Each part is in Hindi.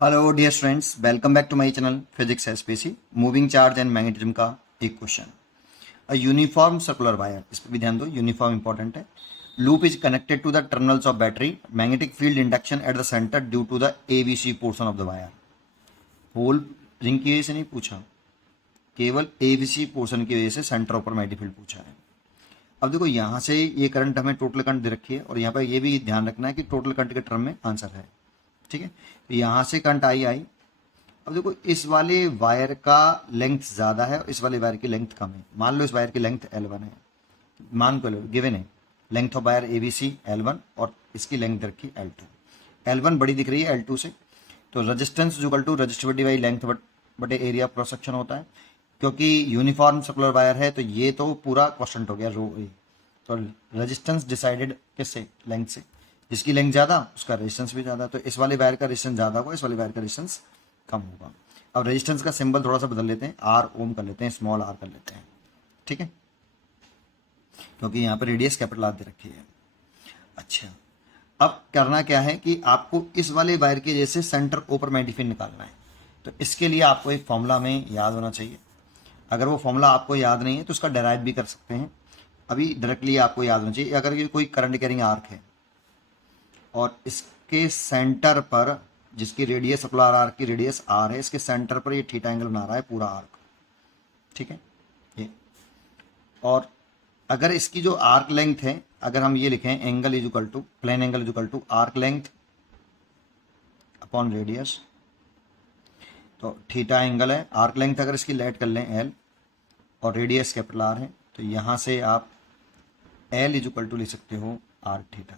Hello dear students, welcome back to my channel physics SPC. Moving charge and magnetism का एक question. A uniform circular wire, इस पर भी ध्यान दो, यूनिफॉर्म इंपॉर्टेंट है। Loop is connected to the terminals of battery, magnetic field induction at the centre due to the ABC portion of the wire. Whole ring की वजह से नहीं पूछा, केवल एबीसी पोर्शन की वजह से सेंटर ओपर मैग्नेटिक फील्ड पूछा है। अब देखो, यहाँ से ये करंट हमें टोटल करंट दे रखी है और यहाँ पर ये भी ध्यान रखना है कि टोटल करंट के टर्म में आंसर है। ठीक है, तो यहाँ से करंट आई। अब देखो, इस वाले वायर का लेंथ ज़्यादा है और इस वाले वायर की लेंथ कम है। मान लो इस वायर की लेंथ L1 है, मान को लो गिवन है, length of wire ABC L1 और इसकी लेंथ रखी L2। L1 बड़ी दिख रही है L2 से, तो resistance equal to resistivity by length बटे एरिया ऑफ क्रॉस सेक्शन होता है। क्योंकि यूनिफॉर्म सर्कुलर वायर है तो ये तो पूरा कॉन्स्टेंट हो गया रो ए। तो रेजिस्टेंस डिसाइडेड किससे? लेंथ से। जिसकी लेंथ ज़्यादा उसका रेजिस्टेंस भी ज़्यादा, तो इस वाले वायर का रेजिस्टेंस ज़्यादा होगा, इस वाले वायर का रेजिस्टेंस कम होगा। अब रेजिस्टेंस का सिंबल थोड़ा सा बदल लेते हैं, आर ओम कर लेते हैं, स्मॉल आर कर लेते हैं। ठीक है, क्योंकि यहाँ पर रेडियस कैपिटल आर दे रखी है। अच्छा, अब करना क्या है कि आपको इस वाले वायर के जैसे सेंटर ओपर मैग्नेटिक निकालना है। तो इसके लिए आपको एक फॉर्मूला में याद होना चाहिए। अगर वो फॉर्मूला आपको याद नहीं है तो उसका डेराइव भी कर सकते हैं। अभी डायरेक्टली आपको याद होना चाहिए। अगर ये कोई करंट कैरिंग आर्क है और इसके सेंटर पर, जिसकी रेडियस सर्कुलर आर्क की रेडियस आर है, इसके सेंटर पर ये थीटा एंगल बना रहा है पूरा आर्क। ठीक है, ये। और अगर इसकी जो आर्क लेंथ है, अगर हम ये लिखें angle is equal to, plane angle is equal to arc length upon radius, तो थीटा एंगल है। आर्क लेंथ अगर इसकी लेट कर लें एल और रेडियस कैपिटल आर है, तो यहाँ से आप एल इज इक्वल टू लिख सकते हो आर थीटा।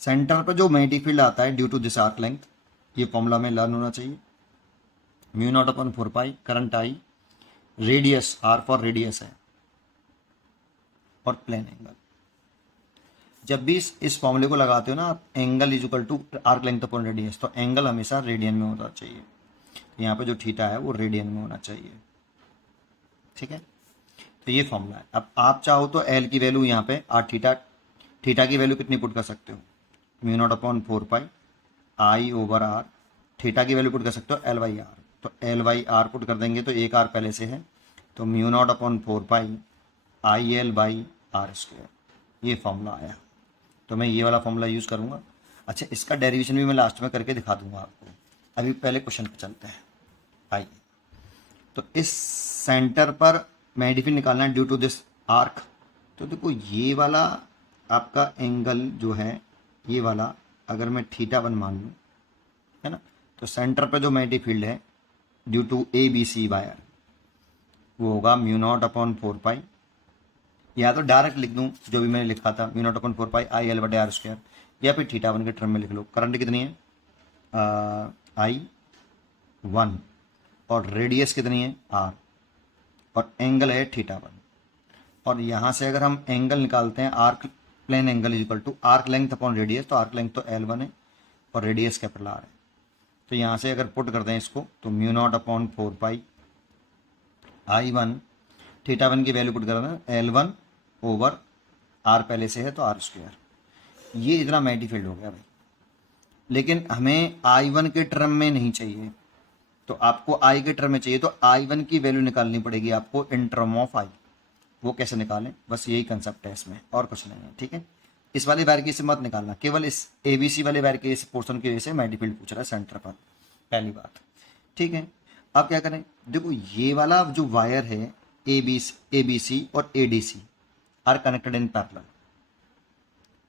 सेंटर पर जो मैग्नेटिक फील्ड आता है due to this arc length, ये फॉर्मूला में लर्न होना चाहिए। Mu naught upon 4 pi, current I, radius R for radius है, और प्लेन एंगल। जब भी इस फॉर्मूले को लगाते हो ना आप, angle is equal to arc length upon radius, तो एंगल हमेशा रेडियन में होना चाहिए। तो यहाँ पे जो थीटा है वो रेडियन में होना चाहिए। ठीक है, तो ये फॉर्मूला है। अब आप चाहो तो एल की वैल्यू यहाँ पे आर थीटा की वैल्यू कितनी पुट कर सकते हो? Mu naught upon 4 pi I over R. Theta की वैल्यू पुट कर सकते हो एल बाई आर, तो एल बाई आर पुट कर देंगे तो एक आर पहले से है, तो mu naught upon 4 pi I L by R square. ये फॉर्मूला आया, तो मैं ये वाला फॉर्मूला यूज़ करूँगा। अच्छा, इसका डेरिवेशन भी मैं लास्ट में करके दिखा दूंगा आपको। अभी पहले क्वेश्चन पे चलते हैं। आइए, तो इस सेंटर पर मैग्नेटिक निकालना है ड्यू टू दिस आर्क। तो देखो, ये वाला आपका एंगल जो है, ये वाला अगर मैं θ1 मान लूँ, है ना, तो सेंटर पर जो मैग्नेटिक फील्ड है due to A B C wire, वो होगा म्यू नॉट अपॉन 4 पाई, या तो डायरेक्ट लिख दूँ जो भी मैंने लिखा था, mu naught upon 4 pi I L बटे आर स्क्वायर, या फिर θ1 के टर्म में लिख लो। करंट कितनी है? I1, और रेडियस कितनी है? आर, और एंगल है θ1। और यहाँ से अगर हम एंगल निकालते हैं, arc plane angle is equal to arc length upon radius, तो आर्क लेंथ तो L1 है और रेडियस कैपिटल आर है। तो यहाँ से अगर पुट करते हैं इसको, तो mu naught upon 4 pi I1, θ1 की वैल्यू पुट कर दें L1 ओवर आर, पहले से है तो आर स्क्वायर। ये इतना मैग्नेटिक फील्ड हो गया भाई। लेकिन हमें I1 के टर्म में नहीं चाहिए, तो आपको I के टर्म में चाहिए, तो I1 की वैल्यू निकालनी पड़ेगी आपको इन टर्म ऑफ I। वो कैसे निकालें, बस यही कंसेप्ट है इसमें, और कुछ नहीं है। ठीक है, इस वाले वायर की से मत निकालना, केवल इस ABC वाले वायर के इस पोर्शन की वजह से मैग्नेटिक फील्ड पूछ रहा है सेंटर पर, पहली बात। ठीक है, अब क्या करें? देखो, ये वाला जो वायर है ABC और ADC are connected in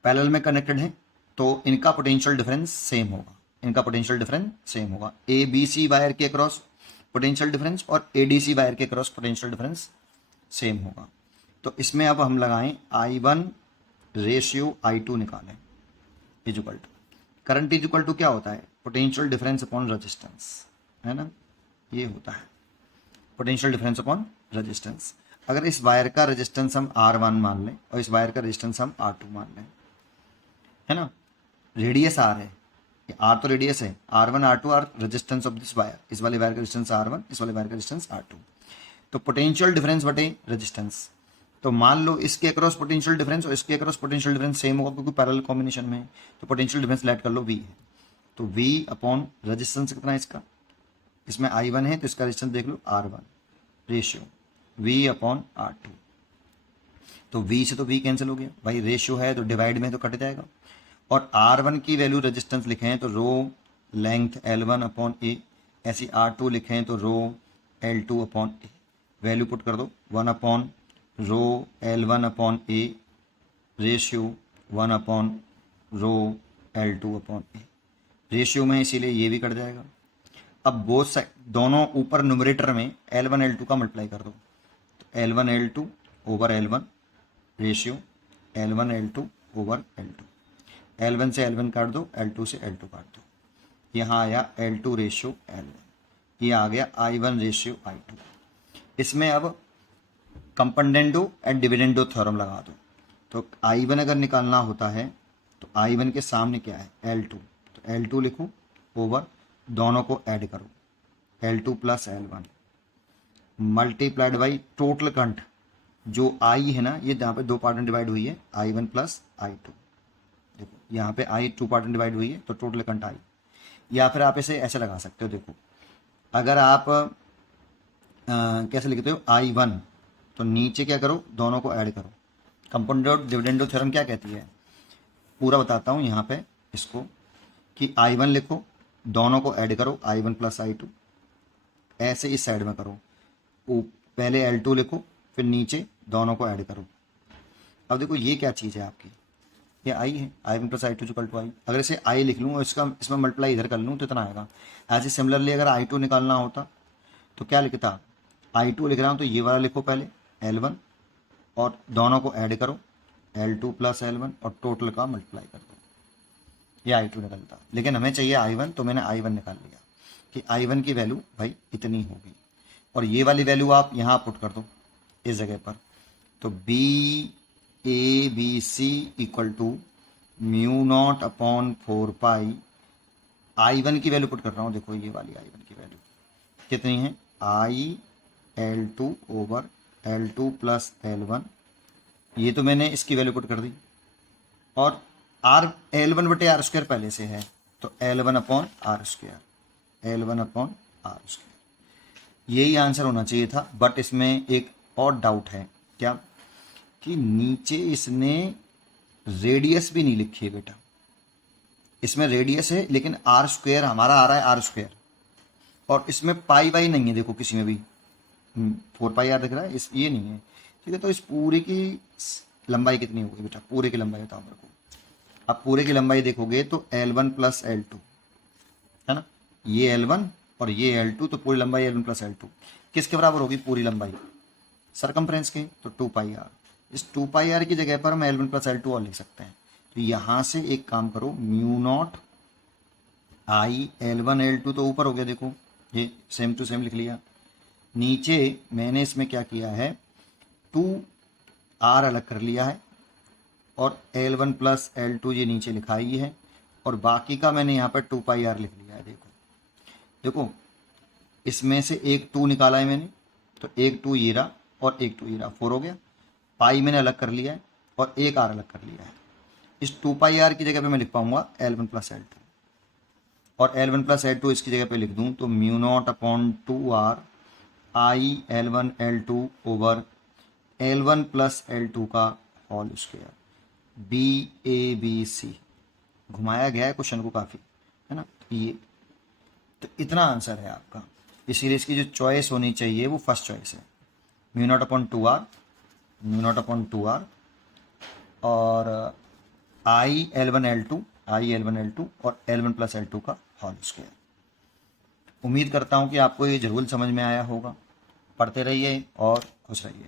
parallel में कनेक्टेड है, तो इनका पोटेंशियल डिफरेंस सेम होगा। इनका पोटेंशियल डिफरेंस सेम होगा। ABC वायर के अक्रॉस पोटेंशियल डिफरेंस और ADC वायर के अक्रॉस पोटेंशियल डिफरेंस सेम होगा। तो इसमें अब हम लगाएं I1 रेशियो I2 निकालें, is equal to current is equal to क्या होता है? पोटेंशियल डिफरेंस अपॉन रेजिस्टेंस, है ना, ये होता है पोटेंशियल डिफरेंस अपॉन रेजिस्टेंस। अगर इस वायर का रेजिस्टेंस हम R1 मान लें और इस वायर का रेजिस्टेंस हम R2 मान लें, है ना, रेडियस R है, R तो रेडियस है, R1 R2 are resistance of this wire, इस वाले वायर का रेजिस्टेंस R1, इस वाले वायर का रेजिस्टेंस R2, तो पोटेंशियल डिफरेंस बटे रेजिस्टेंस। तो मान लो इसके अक्रॉस पोटेंशियल डिफरेंस और इसके अक्रॉस पोटेंशियल डिफरेंस सेम होगा, क्योंकि पैरेलल कॉम्बिनेशन में है, तो पोटेंशियल डिफरेंस लेट कर लो V है। तो V अपॉन रेजिस्टेंस कितना है इसका, इसमें I1 है तो इसका रेजिस्टेंस देख लो R1 ratio V upon R2। तो V से तो V कैंसिल हो गया भाई, रेशियो है तो डिवाइड में तो कट जाएगा। और R1 की वैल्यू रेजिस्टेंस लिखे हैं तो रो लेंथ L1 अपॉन ए, ऐसी R2 लिखे हैं तो रो L2 अपॉन ए। वैल्यू पुट कर दो 1 अपॉन रो L1 अपॉन ए ratio 1 upon rho L2 upon ए। रेशियो में इसीलिए ये भी कट जाएगा। अब बोथ साइड दोनों ऊपर न्यूमरेटर में L1 L2 का मल्टीप्लाई कर दो, तो L1 L2 over L1 ratio L1 L2 over L2। L1 से L1 काट दो, L2 से L2 काट दो, यहाँ आया L2 रेशियो L1, ये आ गया I1 रेशियो I2। इसमें अब कंपोनेंडो एंड डिविडेंडो थ्योरम लगा दो। तो I1 अगर निकालना होता है तो I1 के सामने क्या है L2, तो L2 लिखो ओवर दोनों को ऐड करो L2 plus L1 multiplied by total current जो I है ना, ये यहाँ पे दो पार्ट में डिवाइड हुई है I1 प्लस I2। देखो यहाँ पे I 2 पार्ट में डिवाइड हुई है तो टोटल करंट I। या फिर आप इसे ऐसे लगा सकते हो, देखो अगर आप कैसे लिखते हो I1 तो नीचे क्या करो दोनों को ऐड करो। कंपाउंड डिविडेंडो थ्योरम क्या कहती है, पूरा बताता हूँ यहाँ पे इसको, कि I1 लिखो दोनों को ऐड करो I1 प्लस I2, ऐसे इस साइड में करो, पहले L2 लिखो फिर नीचे दोनों को ऐड करो। अब देखो ये क्या चीज़ है आपकी, ये I है I1 plus I2 equal to I। अगर इसे I लिख लूँ और इसका इसमें मल्टीप्लाई इधर कर लूँ तो इतना आएगा। ऐसे सिमिलरली अगर I2 निकालना होता तो क्या लिखता, I2 लिख रहा हूँ तो ये वाला लिखो पहले L1 और दोनों को ऐड करो L2 प्लस L1 और टोटल का मल्टीप्लाई कर दो, ये I2 निकलता। लेकिन हमें चाहिए I1 तो मैंने I1 निकाल लिया कि I1 की वैल्यू भाई इतनी होगी, और ये वाली वैल्यू आप यहाँ पुट कर दो इस जगह पर। तो BABC equal to mu naught upon 4 pi, I1 की वैल्यू पुट कर रहा हूँ, देखो ये वाली I1 की वैल्यू कितनी है IL2 over L2 plus L1, ये तो मैंने इसकी वैल्यू पुट कर दी। और R L1 बटे आर स्क्वायर पहले से है तो L1 upon R square, L1 upon R square, यही आंसर होना चाहिए था। बट इसमें एक और डाउट है, क्या कि नीचे इसने रेडियस भी नहीं लिखी है बेटा। इसमें रेडियस है लेकिन आर स्क्वायर हमारा आ रहा है आर स्क्वायर, और इसमें पाई वाई नहीं है, देखो किसी में भी 4 पाई आर दिख रहा है, इस ये नहीं है, ठीक है। तो इस पूरे की लंबाई कितनी होगी बेटा, पूरे की लंबाई बताओ मेरे को। अब पूरे की लंबाई देखोगे तो L1 प्लस L2 है ना, ये L1 और ये L2, तो पूरी लंबाई L1 प्लस L2 किसके बराबर होगी पूरी लंबाई, सरकमफ्रेंस के, तो 2 पाई आर। इस 2 पाई आर की जगह पर हम L1 प्लस L2 और लिख सकते हैं। तो यहाँ से एक काम करो, mu naught I L1 L2 तो ऊपर हो गया, देखो ये सेम टू सेम लिख लिया। नीचे मैंने इसमें क्या किया है 2 R अलग कर लिया है और L1 प्लस L2 ये नीचे लिखा ही है, और बाकी का मैंने यहाँ पर 2 पाई आर लिख लिया है। देखो देखो इसमें से एक 2 निकाला है मैंने, तो एक 2 ये रहा और एक 2 ये रहा, 4 हो गया। पाई मैंने अलग कर लिया है और एक आर अलग कर लिया है। इस 2 पाई आर की जगह पे मैं लिख पाऊंगा L1 प्लस L2, और L1 प्लस L2 इसकी जगह पे लिख दूँ तो mu naught upon 2R I L1 L2 over L1 plus L2 का होल स्क्वायर, BABC। घुमाया गया है क्वेश्चन को काफ़ी, है ना। ये तो इतना आंसर है आपका, इसीलिए इसकी जो चॉइस होनी चाहिए वो फर्स्ट चॉइस है, mu naught upon 2R, mu naught upon 2R और I L1 L2 और L1 प्लस L2 का होल स्क्वायर। उम्मीद करता हूँ कि आपको ये जरूर समझ में आया होगा। पढ़ते रहिए और खुश रहिए।